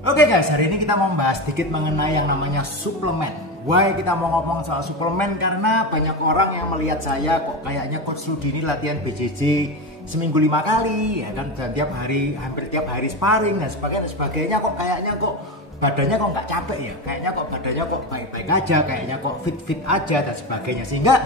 Oke guys, hari ini kita mau membahas sedikit mengenai yang namanya suplemen. Why kita mau ngomong soal suplemen? Karena banyak orang yang melihat saya kok kayaknya Coach Rudy ini latihan BJJ seminggu 5 kali, ya kan, dan tiap hari, hampir tiap hari sparring dan sebagainya. Kok kayaknya kok badannya kok nggak capek ya? Kayaknya kok badannya kok baik-baik aja, kayaknya kok fit-fit aja dan sebagainya. Sehingga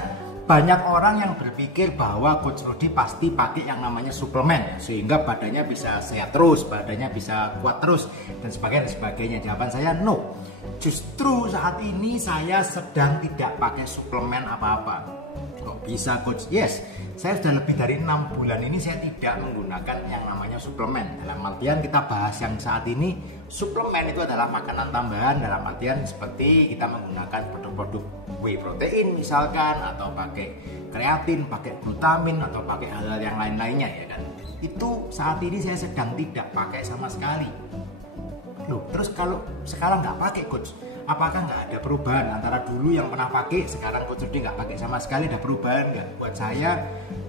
banyak orang yang berpikir bahwa Coach Rudy pasti pakai yang namanya suplemen, sehingga badannya bisa sehat terus, badannya bisa kuat terus dan sebagainya. Jawaban saya no. Justru saat ini saya sedang tidak pakai suplemen apa-apa. Kok bisa Coach? Yes, saya sudah lebih dari 6 bulan ini saya tidak menggunakan yang namanya suplemen. Dalam artian kita bahas yang saat ini, suplemen itu adalah makanan tambahan, dalam artian seperti kita menggunakan produk-produk whey protein misalkan, atau pakai kreatin, pakai glutamin, atau pakai hal-hal yang lain-lainnya, ya kan. Itu saat ini saya sedang tidak pakai sama sekali. Loh, terus kalau sekarang nggak pakai Coach, apakah nggak ada perubahan antara dulu yang pernah pakai, sekarang Coach Rudy nggak pakai sama sekali? Ada perubahan nggak? Buat saya,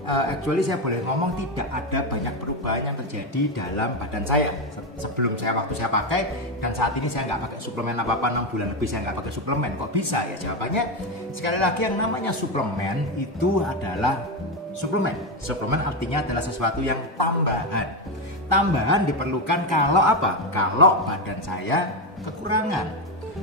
actually saya boleh ngomong tidak ada banyak perubahan yang terjadi dalam badan saya sebelum waktu saya pakai dan saat ini saya nggak pakai suplemen apa-apa. 6 bulan lebih saya nggak pakai suplemen. Kok bisa ya? Jawabannya sekali lagi, yang namanya suplemen itu adalah suplemen. Suplemen artinya adalah sesuatu yang tambahan. Tambahan diperlukan kalau apa? Kalau badan saya kekurangan.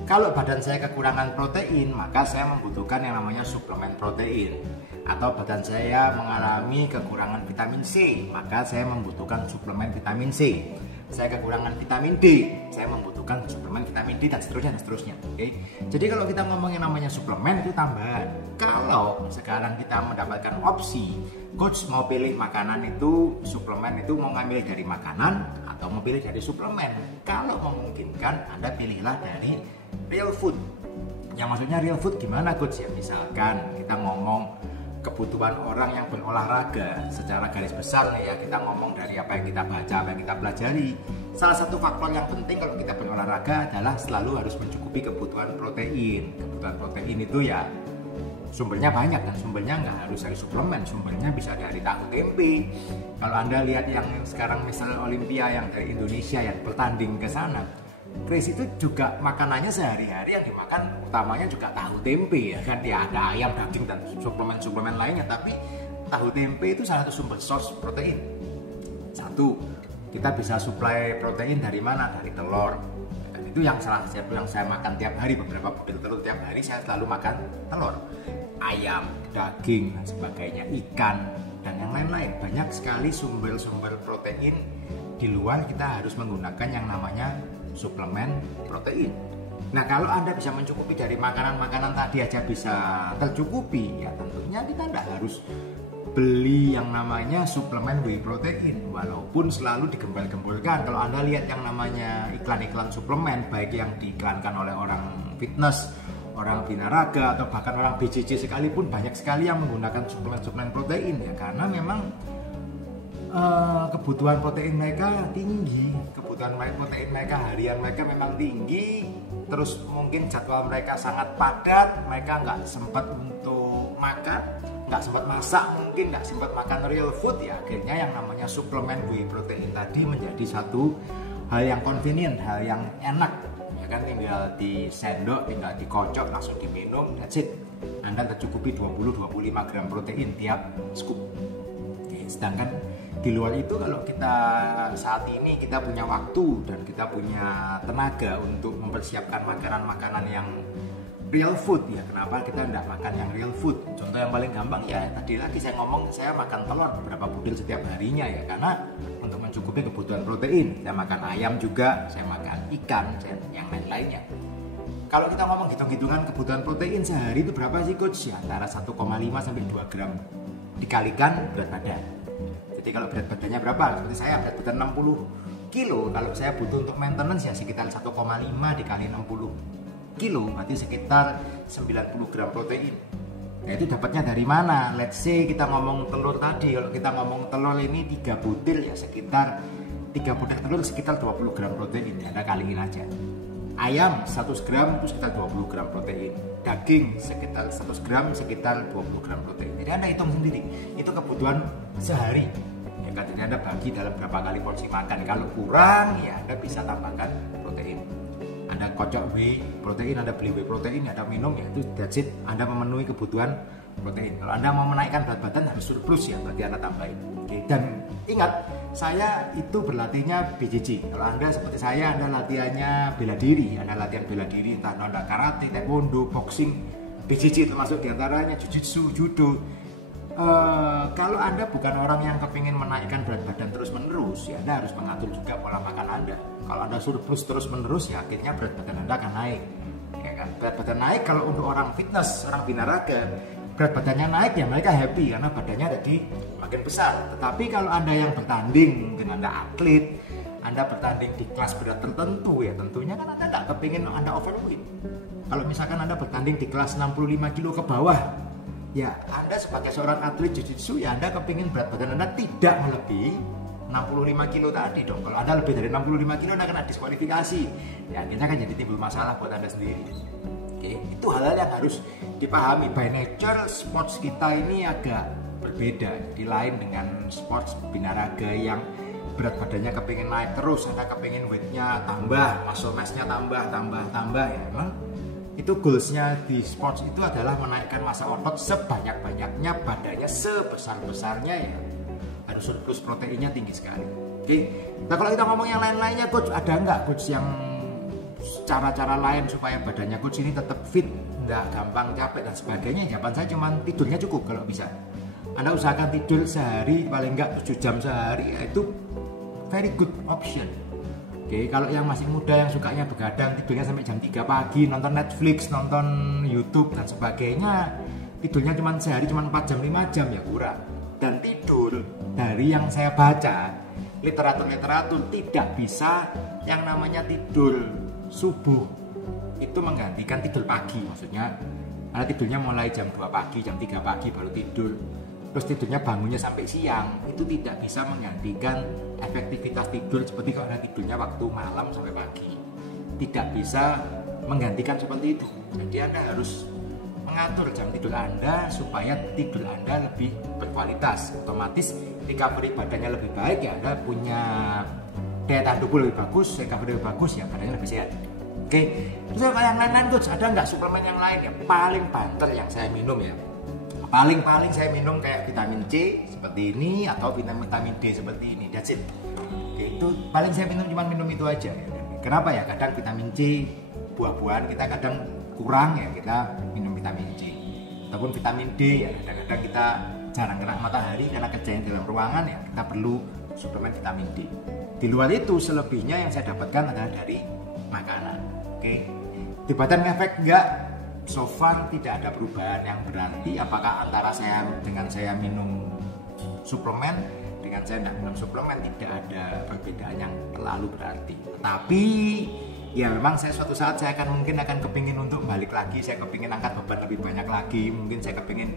Kalau badan saya kekurangan protein, maka saya membutuhkan yang namanya suplemen protein. Atau badan saya mengalami kekurangan vitamin C, maka saya membutuhkan suplemen vitamin C. Saya kekurangan vitamin D, saya membutuhkan suplemen vitamin D, dan seterusnya. Oke? Jadi kalau kita ngomong yang namanya suplemen itu tambahan. Kalau sekarang kita mendapatkan opsi, Coach mau pilih makanan itu, suplemen itu mau ngambil dari makanan atau mau pilih dari suplemen. Kalau memungkinkan, Anda pilihlah dari real food. Yang maksudnya real food gimana Coach? Ya misalkan kita ngomong kebutuhan orang yang berolahraga secara garis besar nih ya, kita ngomong dari apa yang kita baca, apa yang kita pelajari. Salah satu faktor yang penting kalau kita berolahraga adalah selalu harus mencukupi kebutuhan protein. Kebutuhan protein itu ya sumbernya banyak, dan sumbernya nggak harus dari suplemen, sumbernya bisa dari tahu tempe. Kalau Anda lihat yang sekarang misalnya Olimpia yang dari Indonesia yang bertanding ke sana, Chris itu juga makanannya sehari-hari yang dimakan utamanya juga tahu tempe, ya kan. Ya ada ayam, daging, dan suplemen-suplemen lainnya, tapi tahu tempe itu salah satu sumber source protein. Satu, kita bisa suplai protein dari mana? Dari telur. Dan itu yang salah satu yang saya makan tiap hari, beberapa butir telur tiap hari saya selalu makan telur. Ayam, daging, dan sebagainya, ikan, dan yang lain-lain. Banyak sekali sumber-sumber protein. Di luar kita harus menggunakan yang namanya suplemen protein. Nah, kalau Anda bisa mencukupi dari makanan-makanan tadi aja bisa tercukupi, ya tentunya kita tidak harus beli yang namanya suplemen whey protein. Walaupun selalu digembal-gembolkan. Kalau Anda lihat yang namanya iklan-iklan suplemen, baik yang diiklankan oleh orang fitness, orang binaraga, atau bahkan orang BJJ sekalipun, banyak sekali yang menggunakan suplemen-suplemen protein, ya karena memang kebutuhan protein mereka tinggi, kebutuhan protein mereka harian mereka memang tinggi. Terus mungkin jadwal mereka sangat padat, mereka nggak sempat untuk makan, nggak sempat masak, mungkin nggak sempat makan real food, ya akhirnya yang namanya suplemen whey protein tadi menjadi satu hal yang convenient, hal yang enak, ya kan, tinggal di sendok, tinggal dikocok, langsung diminum, that's it. Anda tercukupi 20-25 gram protein tiap scoop. Oke, sedangkan di luar itu, kalau kita saat ini kita punya waktu dan kita punya tenaga untuk mempersiapkan makanan-makanan yang real food, ya kenapa kita tidak makan yang real food? Contoh yang paling gampang ya tadi lagi saya ngomong, saya makan telur beberapa butir setiap harinya, ya karena untuk mencukupi kebutuhan protein. Saya makan ayam juga, saya makan ikan, dan yang lain-lainnya. Kalau kita ngomong hitung-hitungan kebutuhan protein sehari itu berapa sih Coach? Ya antara 1,5 sampai 2 gram dikalikan berat badan. Jadi kalau berat badannya berapa? Seperti saya berat badan 60 kilo, kalau saya butuh untuk maintenance ya sekitar 1,5 dikali 60 kilo, berarti sekitar 90 gram protein. Nah itu dapatnya dari mana? Let's say kita ngomong telur tadi, kalau kita ngomong telur ini 3 butir ya sekitar 3 butir telur sekitar 20 gram protein, ya Anda kaliin aja. Ayam 100 gram itu sekitar 20 gram protein. Daging sekitar 100 gram sekitar 20 gram protein. Jadi Anda hitung sendiri, itu kebutuhan sehari. Ya kan, jadi Anda bagi dalam berapa kali porsi makan. Kalau kurang ya Anda bisa tambahkan protein. Anda kocok whey protein, Anda beli whey protein, Anda minum, ya itu that's it, Anda memenuhi kebutuhan protein. Kalau Anda mau menaikkan berat badan harus surplus ya, berarti Anda tambahin. Oke. Dan ingat, saya itu berlatihnya BJJ. Kalau Anda seperti saya, Anda latihannya bela diri, Anda latihan bela diri, entah Anda karate, taekwondo, boxing, BJJ termasuk diantaranya jujitsu, judo. Kalau Anda bukan orang yang kepingin menaikkan berat badan terus menerus, ya Anda harus mengatur juga pola makan Anda. Kalau Anda surplus terus menerus, ya akhirnya berat badan Anda akan naik, ya kan? Berat badan naik kalau untuk orang fitness, orang binaraga, berat badannya naik ya mereka happy karena badannya jadi makin besar. Tetapi kalau Anda yang bertanding, mungkin Anda atlet, Anda bertanding di kelas berat tertentu, ya tentunya kan Anda nggak kepingin Anda overweight. Kalau misalkan Anda bertanding di kelas 65 kilo ke bawah, ya Anda sebagai seorang atlet jiu-jitsu, ya Anda kepingin berat badan Anda tidak melebihi 65 kilo tadi dong. Kalau Anda lebih dari 65 kilo, Anda kena diskualifikasi. Ya akhirnya kan jadi timbul masalah buat Anda sendiri. Oke, itu hal-hal yang harus dipahami. By nature, sports kita ini agak berbeda. Jadi lain dengan sports binaraga yang berat badannya kepingin naik terus, Anda kepingin weightnya tambah, muscle mass-nya tambah ya. Emang itu goalsnya di sports itu adalah menaikkan massa otot sebanyak-banyaknya, badannya sebesar-besarnya, ya harus surplus proteinnya tinggi sekali. Oke. Nah kalau kita ngomong yang lain-lainnya, coach, ada nggak coach yang cara-cara lain supaya badannya coach ini tetap fit, nggak gampang capek dan sebagainya? Jawaban saya cuma tidurnya cukup kalau bisa. Anda usahakan tidur sehari paling nggak 7 jam sehari, itu very good option. Oke, kalau yang masih muda yang sukanya begadang, tidurnya sampai jam 3 pagi, nonton Netflix, nonton YouTube dan sebagainya, tidurnya cuma sehari cuma 4 jam 5 jam, ya kurang. Dan tidur, dari yang saya baca literatur tidak bisa yang namanya tidur subuh itu menggantikan tidur pagi. Maksudnya Anda tidurnya mulai jam 2 pagi, jam 3 pagi baru tidur, terus tidurnya bangunnya sampai siang, itu tidak bisa menggantikan efektivitas tidur seperti kalau Anda tidurnya waktu malam sampai pagi. Tidak bisa menggantikan seperti itu. Jadi Anda harus mengatur jam tidur Anda supaya tidur Anda lebih berkualitas. Otomatis recovery badannya lebih baik, ya Anda punya daya tahan tubuh lebih bagus, recovery lebih bagus, ya badannya lebih sehat. Oke, terus yang lain-lain coach, ada nggak suplemen yang lain? Ya paling banter yang saya minum, ya paling saya minum kayak vitamin C seperti ini atau vitamin D seperti ini, that's it. Oke, itu paling saya cuma minum itu aja. Kenapa ya? Kadang vitamin C buah-buahan kita kadang kurang, ya kita minum vitamin C. Ataupun vitamin D, ya kadang-kadang kita jarang kena matahari karena kerjanya di dalam ruangan, ya kita perlu suplemen vitamin D. Di luar itu selebihnya yang saya dapatkan adalah dari makanan. Oke, di badan efek enggak? So far tidak ada perubahan yang berarti. Apakah antara saya minum suplemen dengan saya tidak minum suplemen, tidak ada perbedaan yang terlalu berarti. Tapi ya memang saya suatu saat saya mungkin akan kepingin untuk balik lagi, saya kepingin angkat beban lebih banyak lagi, mungkin saya kepingin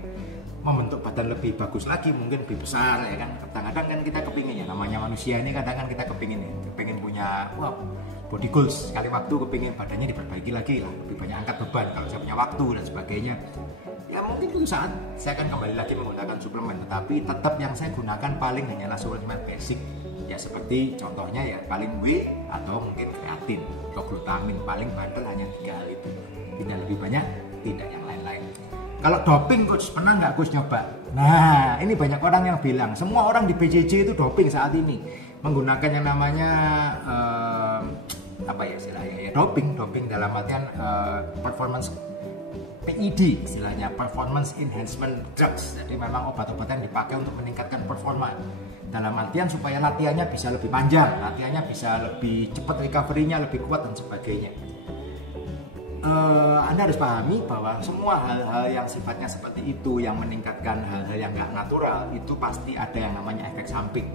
membentuk badan lebih bagus lagi, mungkin lebih besar, ya kan. Kadang-kadang kan kita kepingin, ya namanya manusia ini kadang kan kita kepingin punya body goals, sekali waktu kepingin badannya diperbaiki lagi lah, lebih banyak angkat beban kalau saya punya waktu dan sebagainya. Ya mungkin suatu saat saya akan kembali lagi menggunakan suplemen, tetapi tetap yang saya gunakan paling hanyalah suplemen basic, ya seperti contohnya ya paling whey atau mungkin kreatin atau glutamin, paling bandel hanya 3 hal itu, tidak lebih banyak, tidak yang lain-lain. Kalau doping coach, pernah nggak coach nyoba? Nah ini banyak orang yang bilang, semua orang di BJJ itu doping saat ini, menggunakan yang namanya apa ya istilahnya, ya doping dalam artian performance PED istilahnya, performance enhancement drugs. Jadi memang obat-obatan yang dipakai untuk meningkatkan performa, dalam artian supaya latihannya bisa lebih panjang, latihannya bisa lebih cepat, recovery-nya lebih kuat dan sebagainya. Anda harus pahami bahwa semua hal-hal yang sifatnya seperti itu, yang meningkatkan hal-hal yang nggak natural, itu pasti ada yang namanya efek samping.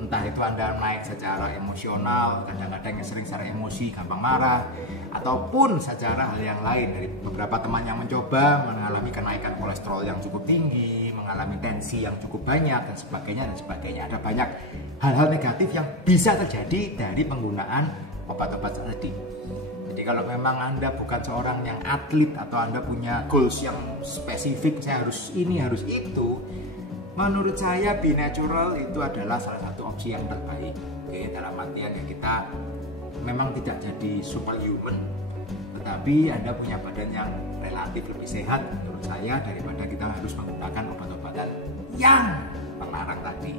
Entah itu Anda naik secara emosional, kadang-kadang sering secara emosi, gampang marah, ataupun secara hal yang lain. Dari beberapa teman yang mencoba mengalami kenaikan kolesterol yang cukup tinggi, mengalami tensi yang cukup banyak dan sebagainya. Ada banyak hal-hal negatif yang bisa terjadi dari penggunaan obat-obat tadi. Jadi kalau memang Anda bukan seorang yang atlet atau Anda punya goals yang spesifik, saya harus ini, harus itu, menurut saya Be Natural itu adalah salah satu opsi yang terbaik. Oke, dalam artian ya kita memang tidak jadi superhuman, tetapi Anda punya badan yang relatif lebih sehat menurut saya daripada kita harus menggunakan obat-obatan yang terlarang tadi.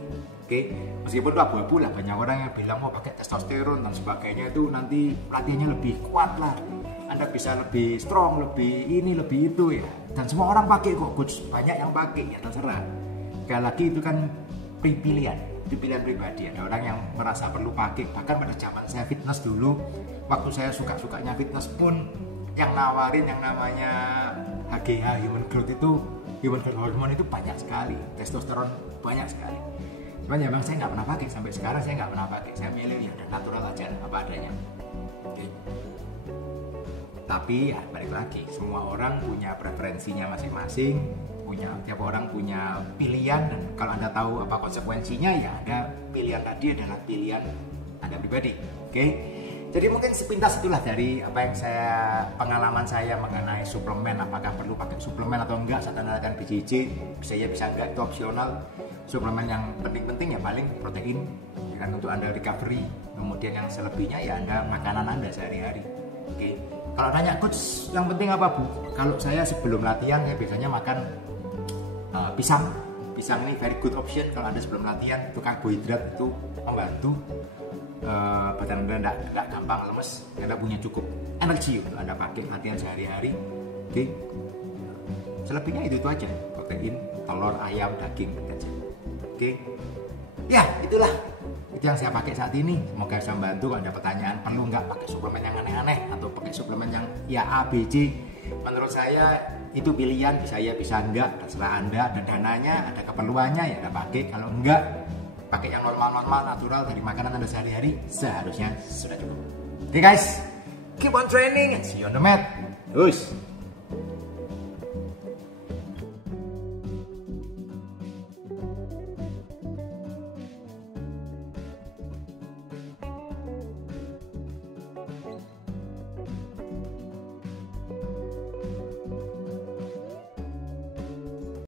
Oke, meskipun itu abu-abu lah, banyak orang yang bilang mau pakai testosteron dan sebagainya itu nanti latihannya lebih kuat lah, Anda bisa lebih strong, lebih ini, lebih itu ya. Dan semua orang pakai kok, coach. Banyak yang pakai ya, terserah. Sekali lagi itu kan pilihan pribadi. Ada orang yang merasa perlu pakai. Bahkan pada zaman saya fitness dulu, waktu saya suka-sukanya fitness pun yang nawarin yang namanya HGH, human growth hormone itu banyak sekali, testosteron banyak sekali. Cuman ya memang saya nggak pernah pakai, sampai sekarang saya nggak pernah pakai. Saya milih ya udah natural aja apa adanya. Oke. Tapi ya balik lagi, semua orang punya preferensinya masing-masing, tiap orang punya pilihan, dan kalau Anda tahu apa konsekuensinya ya Anda pilihan tadi adalah pilihan Anda pribadi. Oke. Jadi mungkin sepintas itulah dari apa yang pengalaman saya mengenai suplemen, apakah perlu pakai suplemen atau enggak saat Anda latihan BJJ, bisa ya bisa enggak, itu opsional. Suplemen yang penting-penting ya paling protein, ya kan, untuk Anda recovery. Kemudian yang selebihnya ya Anda makanan Anda sehari-hari. Oke. Kalau tanya coach, yang penting apa Bu? Kalau saya sebelum latihan saya biasanya makan pisang. Pisang ini very good option kalau Anda sebelum latihan, itu karbohidrat, itu membantu badan Anda tidak gampang lemes, Anda punya cukup energi untuk Anda pakai latihan sehari-hari. Oke. Selebihnya itu aja, protein, telur, ayam, daging aja. Oke. Ya, itulah. Itu yang saya pakai saat ini. Semoga bisa membantu. Kalau ada pertanyaan perlu nggak pakai suplemen yang aneh-aneh atau pakai suplemen yang ya A, B, C, menurut saya itu pilihan, bisa ya bisa enggak, terserah Anda. Dan dananya ada keperluannya ya Anda pakai. Kalau enggak, pakai yang normal-normal, natural dari makanan Anda sehari-hari, seharusnya sudah cukup. Oke guys, keep on training and see you on the mat. Terus.